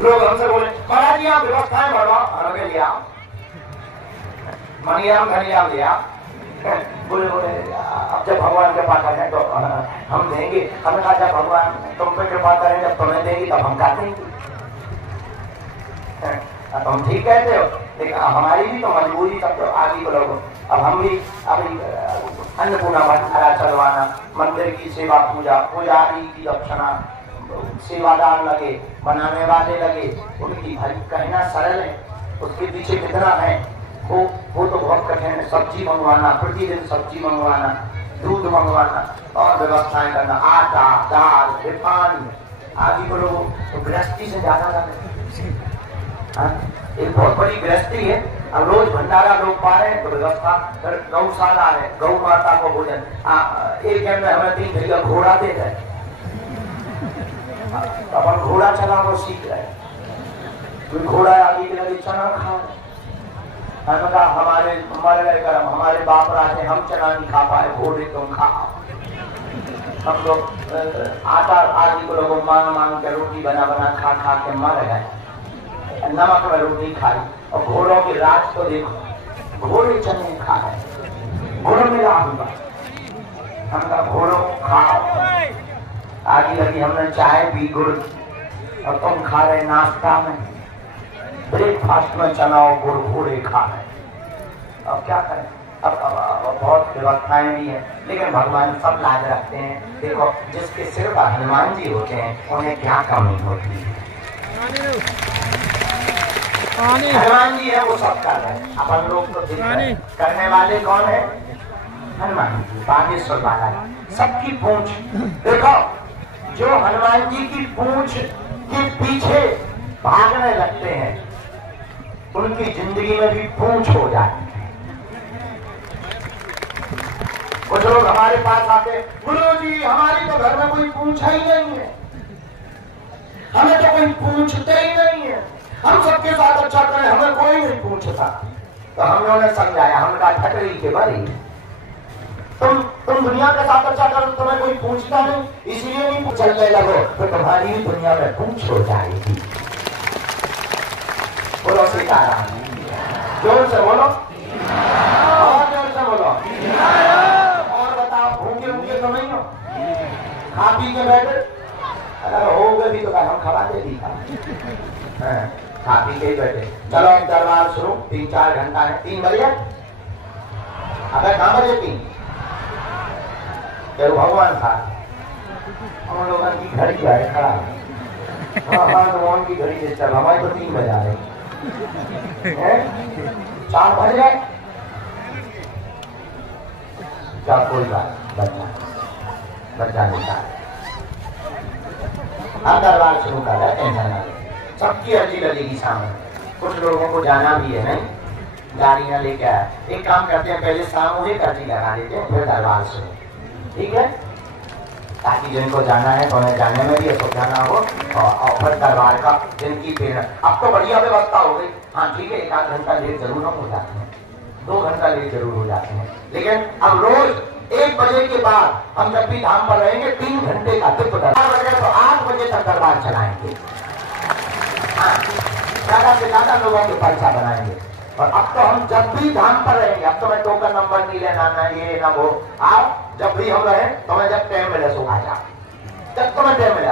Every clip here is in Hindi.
लोग हमसे बोले महाराज यहाँ व्यवस्थाएं बढ़वा, हमें लिया मणियाम धनियाम लिया। बोले अब जब भगवान के पास आए तो हम देंगे। हमने कहा जब भगवान तुम पे कृपा करें, जब तुम्हें देंगी तब हम काटेंगे। तुम ठीक कहते हो, लेकिन हमारी भी तो मजबूरी, तब तो आदि को लोगों अब हम भी अभी अन्नपूर्णा भंडारा चलवाना, मंदिर की सेवा पूजा, पुजारी की दक्षिणा, सेवादार लगे, बनाने वाले लगे, उनकी भरी कहना सरल है, उसके पीछे कितना है वो तो बहुत कठिन है। सब्जी मंगवाना, प्रतिदिन सब्जी मंगवाना, दूध मंगवाना और व्यवस्थाएं करना, आटा दाल रिफाइंड आदि को लोगों तो गृहस्थी से ज्यादा एक बहुत बड़ी गृहस्थी है। अब रोज भंडारा लोग पा रहे हैं तो व्यवस्था, गौशाला है, गौ माता को भोजन, एक दिन में हमें 3 भैया घोड़ा दे रहे, अपन घोड़ा चलाना सीख रहे, घोड़ा आदि के लगे चना खा, हमने कहा हमारे मर गए कर्म, हमारे बाप राजे हम चना नहीं खा पाए, घोड़े तुम खा। हम लोग आटा आदि को लोगों मांग मांग के रोटी बना बना खा खा के मर गए, नमक में रोटी खाई। और घोड़ों के राज को देखो, घोड़े चने खा रहे, घोड़ों में लाभ हुआ। हम कहा घोड़ों खाओ, आगे लगी हमने चाय पी गुड़, और तुम खा रहे नाश्ता में, ब्रेकफास्ट में चना और गुड़, घोड़े खा रहे। अब क्या करें, अब बहुत व्यवस्थाएं भी है, लेकिन भगवान सब लाज रखते हैं। देखो जिसके सिर पर हनुमान जी होते हैं उन्हें क्या कमी होती है। हनुमान जी है वो सब कर रहे हैं, अपन लोग तो करने वाले कौन है? हनुमान जी, बागेश्वर वाला सबकी पूंछ। देखो जो हनुमान जी की पूंछ के पीछे भागने लगते हैं उनकी जिंदगी में भी पूंछ हो जाती है। कुछ लोग हमारे पास आते, गुरुजी हमारी तो घर में कोई पूंछा ही नहीं है, हमें तो कोई पूछते ही नहीं है, हम सबके साथ अच्छा करें, हमें कोई नहीं पूछता। तो हम लोगों ने समझाया, हम कहा ठटरी के बारी, तुम दुनिया के साथ अच्छा करो, तुम्हें कोई पूछता नहीं, इसीलिए नहीं चलने लगो तो तुम्हारी भी दुनिया में पूंछ हो जाएगी। बोलो सीताराम, जोर से बोलो, और जोर से बोलो। और बताओ भूखे भूखे तो नहीं हो, खा पी के बैठे, अगर हो गए भी तो हम खवा दे दी था, खा पी के बैठे। चलो दरबार शुरू, 3-4 घंटा है, 3 बजे, अगर कहाँ बजे 3 भगवान था, हम लोगों की घड़ी है खड़ा, भगवान की घड़ी से चल, हमारे तो 3 बजा रहे, 4 बज गए, क्या कोई बात, बच्चा नहीं था। हम दरबार शुरू कर रहे, टेंशन ना, सबकी अर्जी लगेगी सामने। कुछ लोगों को जाना भी है, नहीं गाड़ियां लेके आया, एक काम करते हैं पहले सामूहिक अर्जी लगा देते हैं, फिर दरबार शुरू, ठीक है, ताकि जिनको जाना है तो उन्हें जाने में भी असुविधा ना हो, और फिर दरबार का जिनकी प्रेरणा। अब तो बढ़िया व्यवस्था हो गई, हाँ ठीक है, 1 घंटा लेट जरूर हम हो जाते हैं, 2 घंटा लेट जरूर हो जाते हैं, लेकिन अब रोज 1 बजे के बाद हम जब भी धाम पर रहेंगे 3 घंटे का दिव्य दरबार, तो 8 बजे तक दरबार चलाएंगे, ज्यादा से ज्यादा लोगों के पर्चा बनाएंगे। और अब तो हम जब भी धाम पर रहेंगे, अब तो मैं टोकन नंबर नहीं लेना, ना ये ना वो, आप जब भी हम रहे तो मैं जब टाइम मिले सो आ जाओ, जब तुम्हें टाइम मिले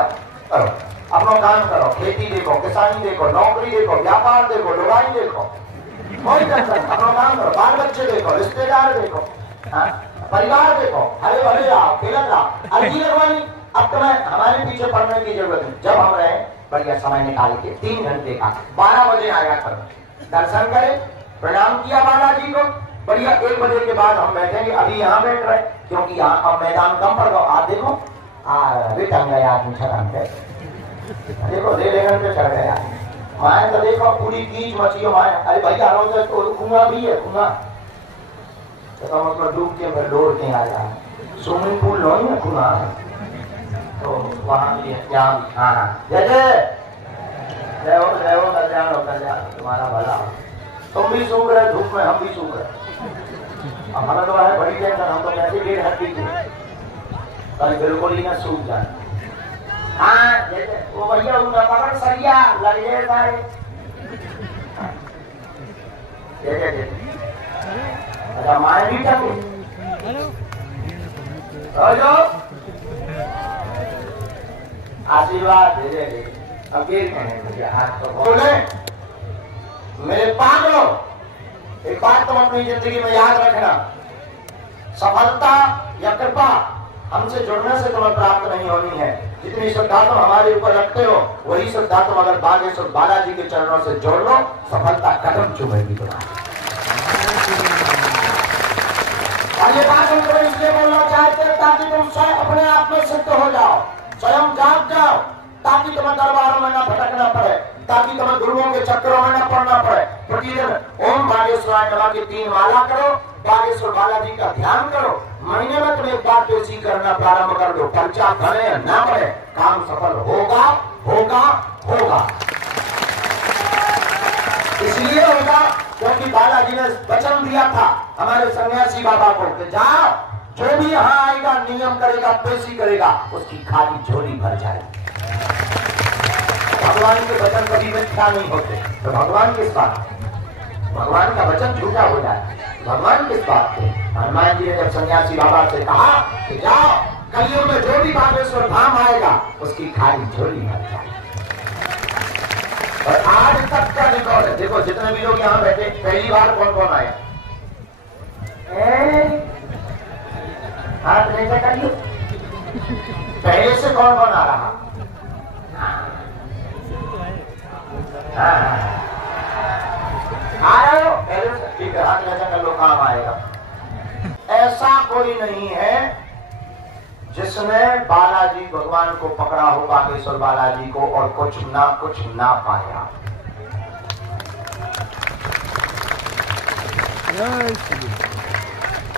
करो, अपना काम करो, खेती देखो, किसानी देखो, नौकरी देखो, व्यापार देखो, लुगाई देखो, कोई टेंशन, अपना काम करो, बाल बच्चे देखो, रिश्तेदार देखो, परिवार देखो, हरे भरे आओ, खेलत आओ, अर्जी लगवानी। अब तो मैं हमारे पीछे पड़ने की जरूरत नहीं, जब हम रहे बढ़िया समय निकाल के 3 घंटे का 12 बजे आया करो, दर्शन करे, प्रणाम किया बालाजी को, बढ़िया 1 बजे के बाद हम बैठेंगे। अभी यहाँ बैठ रहे क्योंकि यहाँ अब मैदान कम पड़ गया, आप देखो रिटर्न गया आदमी छटान पे, देखो रेलगन पे चढ़ गया, माए तो देखो पूरी कीच मची हो माए, अरे भैया रोज तो कुआं भी है, कुआं तो हम उसमें डूब के फिर दौड़ के आ जाए, स्विमिंग पूल लो ना कुआं, तो वहाँ भी यहाँ, हाँ जय जय हो कल्याण हो, कल्याण तुम्हारा भला हो, तुम भी सूख रहे धूप में, हम भी सूख रहे, हमारा तो है बड़ी टेंशन, हम तो कैसे 1.5 हड्डी थे, कल बिल्कुल ही ना सूख जाए, हाँ जैसे वो भैया उनका पकड़ सरिया लग जाए सारे जैसे अच्छा माए भी टके आशीर्वाद दे दे अकेले कहें भैया हाथ तो बोले मेरे पागलों एक बात तुम अपनी जिंदगी में याद रखना सफलता या कृपा हमसे जुड़ने से तुम्हें प्राप्त नहीं होनी है। जितनी श्रद्धा तुम हमारे ऊपर रखते हो वही श्रद्धा तुम अगर बागेश्वर बालाजी के चरणों से जोड़ लो सफलता कदम चुमेगी तुम्हारी। और ये बात हम तुम्हें इसलिए बोलना चाहते हैं ताकि तुम स्वयं अपने आप में सिद्ध हो जाओ, स्वयं जाग जाओ, ताकि तुम्हें दरबारों में न भटकना पड़े, ताकि तुम्हें गुरुओं के चक्करों में न पड़ना पड़े। प्रतिदिन ओम बागेश्वराय नमः की 3 माला करो, बागेश्वर बालाजी का ध्यान करो। महीने में तुम एक बार पेशी करना प्रारंभ कर दो, पर्चा बढ़े ना बढ़े काम सफल होगा होगा होगा। इसलिए होगा क्योंकि बालाजी ने वचन दिया था हमारे सन्यासी बाबा को कि जाओ जो भी यहाँ आएगा नियम करेगा पेशी करेगा उसकी खाली झोली भर जाएगी। भगवान के वचन कभी मिथ्या नहीं होते, तो भगवान किस बात, भगवान का वचन झूठा हो जाए, भगवान किस बात के। हनुमान जी ने जब सन्यासी बाबा से कहा कि जाओ कलियुग में जो भी बागेश्वर धाम आएगा उसकी खाली झोली भर जाए। और आज तक का रिकॉर्ड है, देखो जितने भी लोग यहाँ बैठे पहली बार कौन कौन आए हाथ नीचे करिए, पहले से कौन कौन आ रहा। आए हो पहले से, ठीक है हाथ नीचे कर लो काम आएगा। ऐसा कोई नहीं है जिसने बालाजी भगवान को पकड़ा हो बागेश्वर बालाजी को और कुछ ना पाया।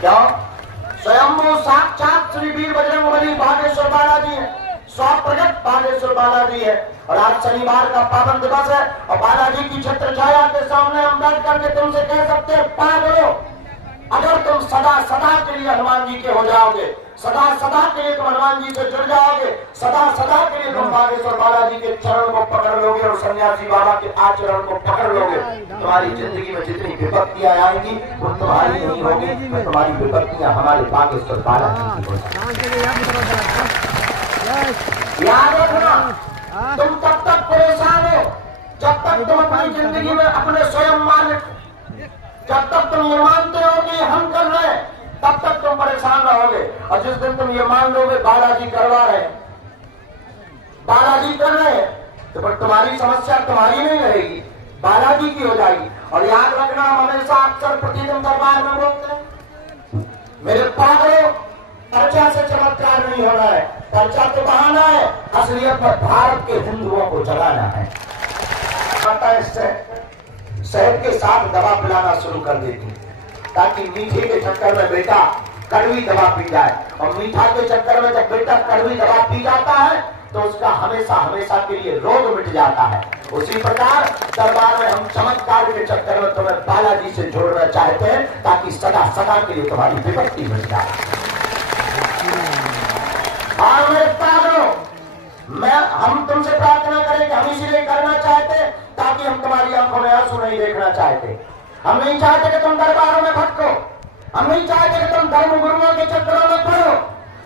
क्यों? स्वयं वो साक्षात श्री वीर बजरंगबली बागेश्वर बालाजी है, स्वप्रगट बागेश्वर बालाजी है। और आज शनिवार का पावन दिवस है और बालाजी की छत्र छाया के सामने हम बैठ करके तुमसे कह सकते हैं पागलो, अगर तुम सदा सदा के लिए हनुमान जी के हो जाओगे, सदा सदा के लिए तुम हनुमान जी से जुड़ जाओगे, सदा सदा के लिए तुम बागेश्वर बालाजी के चरण को पकड़ लोगे और सन्यासी बाबा के आचरण को पकड़ लोगे, तुम्हारी जिंदगी में जितनी विपत्तियां आएंगी वो तुम्हारी नहीं होगी, तो तुम्हारी विपत्तियां हमारे बागेश्वर बालाजी की होगी। याद रखना तुम तब तक परेशान हो जब तक तुम अपनी जिंदगी में अपने स्वयं मालिक, जब तक तुम ये मानते हो कि हम कर रहे हैं तब तक तुम परेशान रहोगे। और जिस दिन तुम ये मान लोगे बालाजी करवा रहे हैं, बालाजी कर रहे हैं, तो फिर तुम्हारी समस्या तुम्हारी नहीं रहेगी, बालाजी की हो जाएगी। और याद रखना हम हमेशा अक्सर प्रतिदिन दरबार में बोलते हैं मेरे पागलों पर्चा से चमत्कार नहीं हो रहा है, पर्चा तो बहाना है, असलियत में भारत के हिंदुओं को जगाना है। शहद के साथ दवा पिलाना शुरू कर देती ताकि मीठे के चक्कर में बेटा कड़वी दवा पी जाए, और मीठा के चक्कर में जब बेटा कड़वी दवा पी जाता है तो उसका हमेशा हमेशा के लिए रोग मिट जाता है। उसी प्रकार दरबार में हम चमत्कार के चक्कर में तुम्हें बालाजी से जोड़ना चाहते हैं ताकि सदा सदा के लिए तुम्हारी विपत्ति मिट जाए। और मेरे पागलों हम तुमसे प्रार्थना करें कि हम इसीलिए करना चाहते ताकि हम तुम्हारी आंखों में आंसू नहीं देखना चाहते। हम नहीं चाहते कि तुम दरबारों में भटको, हम नहीं चाहते कि तुम धर्म गुरुओं के चक्करों में पड़ो,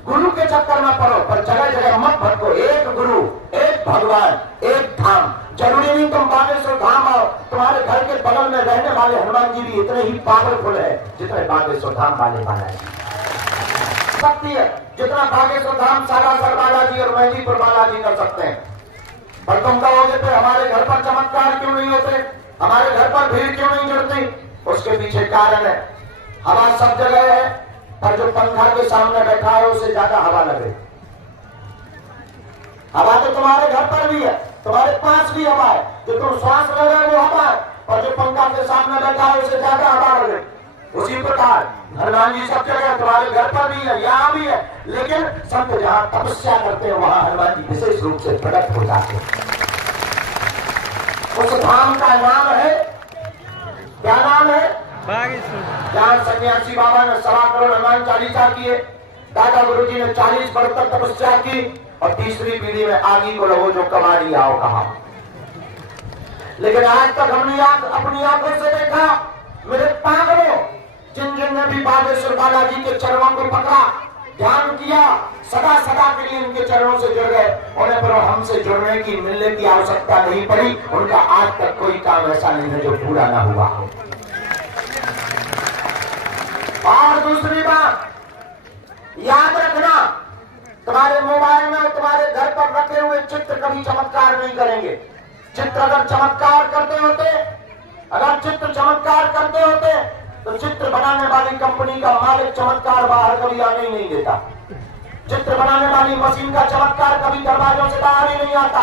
गुरु के चक्कर में पड़ो, पर जगह जगह मत भटको। एक गुरु, एक भगवान, एक धाम। जरूरी नहीं तुम बागेश्वर धाम आओ, तुम्हारे घर के बगल में रहने वाले हनुमान जी भी इतने ही पावरफुल है जितने बागेश्वर धाम वाले बालाजी सकती है, जितना बागेश्वर धाम सालासर बालाजी और मेहंदीपुर बालाजी कर सकते हैं। पर तुम कहोगे तो हमारे घर पर चमत्कार क्यों नहीं होते, हमारे घर पर भीड़ क्यों नहीं जुड़ती? उसके पीछे कारण है हवा सब जगह है, पर जो पंखा के सामने बैठा है उसे ज्यादा हवा लगे। हवा तो तुम्हारे घर पर भी है, तुम्हारे पास भी हवा है, जो तुम श्वास ले रहे हो वो हवा है, पर जो पंखा के सामने बैठा है उसे ज्यादा हवा लगे। उसी प्रकार हनुमान जी सब जगह, तुम्हारे घर पर भी है, यहाँ भी है, लेकिन संत जहाँ तपस्या करते हैं वहां हनुमान जी विशेष रूप से प्रकट हो जाते हैं। उस धाम का नाम है, क्या नाम है? जहाँ सन्यासी बाबा ने 1.25 करोड़ हनुमान चालीसा किए, दादा गुरु जी ने 40 वर्ष तक तपस्या की और तीसरी पीढ़ी में आगी को लगो जो कबाड़ी आओ कहा। लेकिन आज तक हमने अपनी आंखों से देखा, मेरे पागलों, जिन जिन ने भी बागेश्वर बालाजी के चरणों को पकड़ा, ध्यान किया, सदा सदा के लिए उनके चरणों से जुड़ गए, उन्हें पर हमसे जुड़ने की मिलने की आवश्यकता नहीं पड़ी। उनका आज तक कोई काम ऐसा नहीं है जो पूरा ना हुआ हो। और दूसरी बात याद रखना, तुम्हारे मोबाइल में तुम्हारे घर पर रखे हुए चित्र कभी चमत्कार नहीं करेंगे। चित्र अगर चमत्कार करते होते, अगर चित्र चमत्कार करते होते तो चित्र बनाने वाली कंपनी का मालिक चमत्कार बाहर कभी आने ही नहीं देता। चित्र बनाने वाली मशीन का चमत्कार कभी दरवाजों से बाहर ही नहीं आता।